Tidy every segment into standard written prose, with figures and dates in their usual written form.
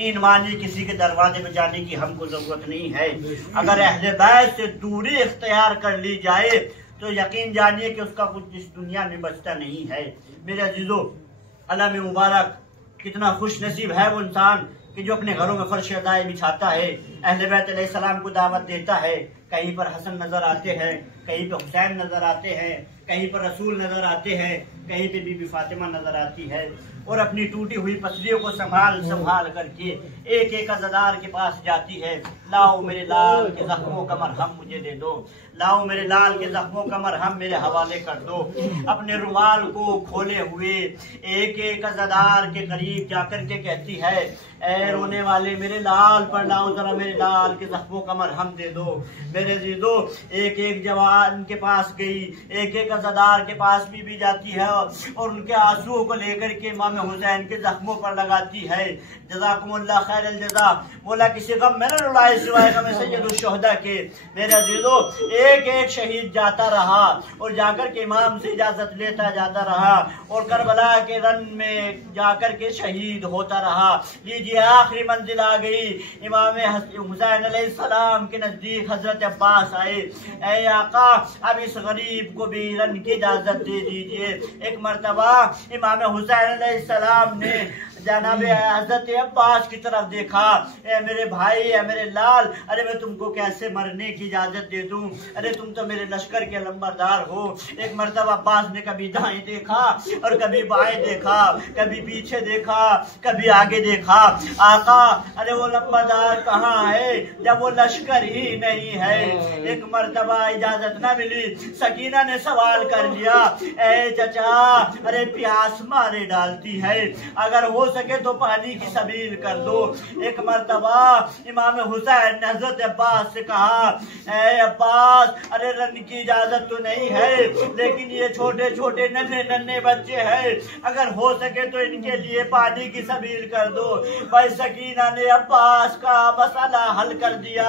تین معنی کسی کے دروازے پہ جانے کی ہم کو ضرورت نہیں ہے۔ اگر اہل بیت سے دوری اختیار کر لی جائے تو یقین جانیے کہ اس کا کچھ اس دنیا میں بچتا نہیں ہے۔ میرے عزیزو، علم مبارک کتنا خوش نصیب ہے وہ انسان کہ جو اپنے گھروں میں فرش ادائی بچھاتا ہے، اہل بیت علیہ السلام کو دعوت دیتا ہے۔ کہیں پر حسن نظر آتے ہیں، کہیں پہ حسین نظر آتے ہیں، کہیں پر رسول نظر آتے ہیں، کہیں پہ بی بی فاطمہ نظر آتی ہے، اور اپنی ٹوٹی ہوئی پسلیوں کو سنبھال کر کے ایک ایک عزادار کے پاس جاتی ہے۔ لاؤ میرے لال کے زخموں کا مرہم مجھے دے دو، لاؤ میرے لال کے زخموں کا مرہم میرے حوالے کر دو۔ اپنے رومال کو کھولے ہوئے ایک ایک عزادار کے قریب جا کر کے کہتی ہے، اے رونے والے میرے لال پر لاؤ ذرا میرے لال کے زخموں کا مرہم دے دو۔ میرے عزیزو، ایک ایک جوان کے پاس گئی، ایک ایک عزادار کے پاس بھی جاتی ہے اور ان کے آنسوؤں کو لے کر کے امام حسین کے زخموں پر لگاتی ہے۔ جزاکم اللہ خیر الجزا، مولا کسی غم میں نہ رلائے سوائے غم سید الشہداء کے۔ میرے عزیزو، ایک ایک شہید جاتا رہا اور جا کر کے امام سے اجازت لیتا جاتا رہا اور کربلا کے رن میں جا کر کے شہید ہوتا رہا۔ لیجیے آخری منزل آ گئی، امام حسین علیہ السلام کے نزدیک حضرت عباس آئے، اے آقا اب اس غریب کو بھی رن کی اجازت دے دیجئے۔ ایک مرتبہ امام حسین علیہ السلام نے جناب حضرت عباس کی طرف دیکھا، اے میرے بھائی، اے میرے لال، ارے میں تم کو کیسے مرنے کی اجازت دے دوں، ارے تم تو میرے لشکر کے لمبردار ہو۔ ایک مرتبہ عباس نے کبھی دائیں دیکھا اور کبھی بائیں دیکھا، کبھی پیچھے دیکھا کبھی آگے دیکھا۔ آقا ارے وہ لمبردار کہاں ہے جب وہ لشکر ہی نہیں ہے۔ ایک مرتبہ اجازت نہ ملی، سکینہ نے سوال کر لیا، اے چچا ارے پیاس مارے ڈالتی ہے، اگر ہو سکے تو پانی کی سبیل کر دو۔ ایک مرتبہ امام حسین نے حضرت عباس سے کہا، اے عباس ارے رن کی اجازت تو نہیں ہے، لیکن یہ چھوٹے چھوٹے ننھے بچے ہیں، اگر ہو سکے تو ان کے لیے پانی کی سبیل کر دو۔ بھائی سکینہ نے عباس کا مسئلہ حل کر دیا۔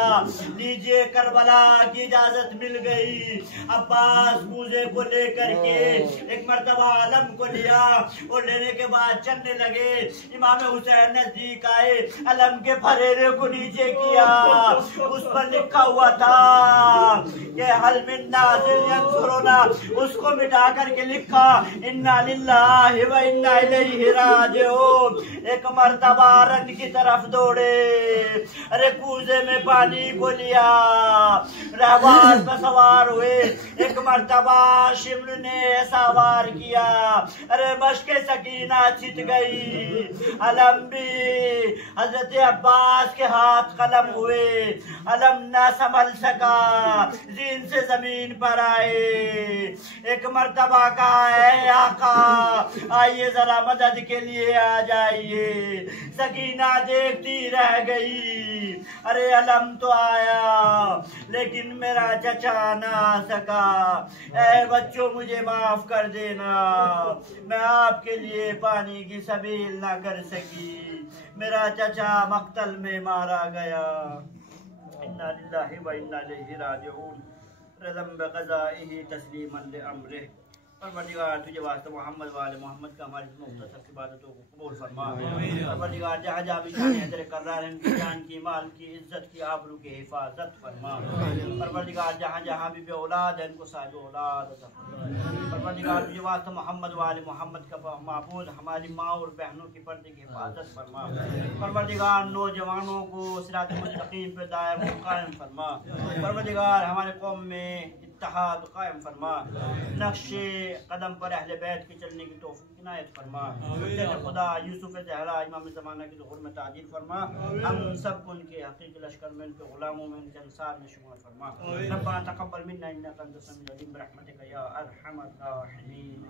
لیجیے کربلا کی اجازت مل گئی۔ عباس کوزے کو لے کر کے ایک مرتبہ علم کو لیا اور لینے کے بعد چلنے لگے۔ امام حسین نزدیک آئے، علم کے پھریرے کو نیچے کیا، اس پر لکھا ہوا تھا کہ حل من ناصر ینصرنا، اس کو مٹا کر کے لکھا انا للہ و انا الیہ راجعون۔ ایک مرتبہ رن کی طرف دوڑے، ارے کوزے میں پانی کو لیا، رہبان پر سوار ہوئے۔ ایک مرتبہ شمر نے ایسا وار کیا، ارے مشق سکینہ چھت گئی، علم بھی حضرت عباس کے ہاتھ قلم ہوئے، علم نہ سنبھل سکا، زین سے زمین پر آئے۔ ایک مرتبہ کہا، اے آقا آئیے ذرا مدد کے لیے آ جائیے۔ سکینہ دیکھتی رہ گئی، ارے علم تو آیا لیکن میرا چچا نہ آ سکا، اے بچوں مجھے معاف کر دینا، میں آپ کے لیے پانی کی سبیل نہ کر سکی، میرا چچا مقتل میں مارا گیا۔ انا للہ و انا الیہ راجعون، رضا بقضائہ تسلیما لامرہ۔ پروردگار تجھے واسطہ محمد و آل محمد کا ہماری مختصر عبادتوں کو قبول فرما۔ پروردگار جہاں جہاں بھی جانے تیرے قرار ان کی جان کی، مال کی، عزت کی، آبرو کی حفاظت فرما۔ پروردگار جہاں جہاں بھی بے اولاد ہیں ان کو صاحب اولاد عطا فرما۔ پروردگار تجھے واسطہ محمد و آل محمد کا معبود ہماری ماں اور بہنوں کی پردے کی حفاظت فرما۔ پروردگار نوجوانوں کو صراط مستقیم پہ دائم قائم فرما۔ پروردگار ہمارے قوم میں اتحاد قائم فرما، نقش قدم پر اہل بیت کے چلنے کی توفیق عنایت فرما۔ خدا یوسف زہرا امام زمانہ کی ظہور میں تعجیل فرما، ہم سب کو ان کے حقیقی لشکر میں، ان کے غلاموں میں، ان کے انصار میں شمار فرما۔ ربنا تقبل منا انک انت السمیع العلیم برحمتک یا ارحم الراحمین۔